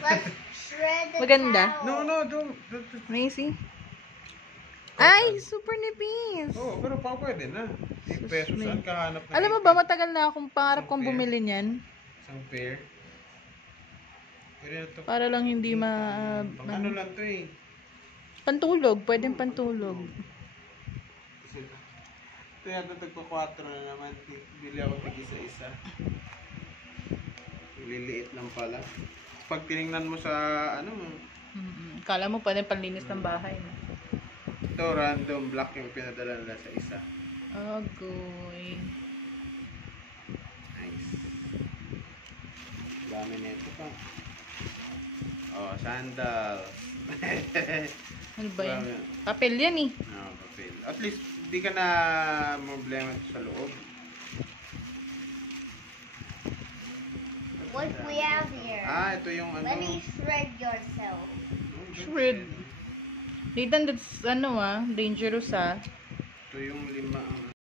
Let's shred the Maganda. towel. No, don't. Amazing. Ay, super nipis. Oo, pero pa pwede na. 8 pesos, Sus, saan ka hanap na Alam mo 8 ba, pesos? matagal na akong pangarap kong Isang pair? bumili niyan. Isang pair. Pwede na to. Para lang hindi Pang ano lang to eh. Pantulog. Pwedeng pantulog. Ito yata tagpa-4 na naman. Bili ako tig isa-isa. Liliit lang pala. Pag tinignan mo sa ano, Kala mo pwedeng panlinis ng bahay. ito random black yung pinadala nila sa isa. Agoy. Nice. Dami na ito pa. Oh, sandal. Ano ba yun? Dami. Papel yan eh. Ah, papel. At least, di ka na problema sa loob. What we have here? Ah, ito yung ano. Let me shred yourself. Shred. Nathan, that's dangerous ah. Ito yung 5 ang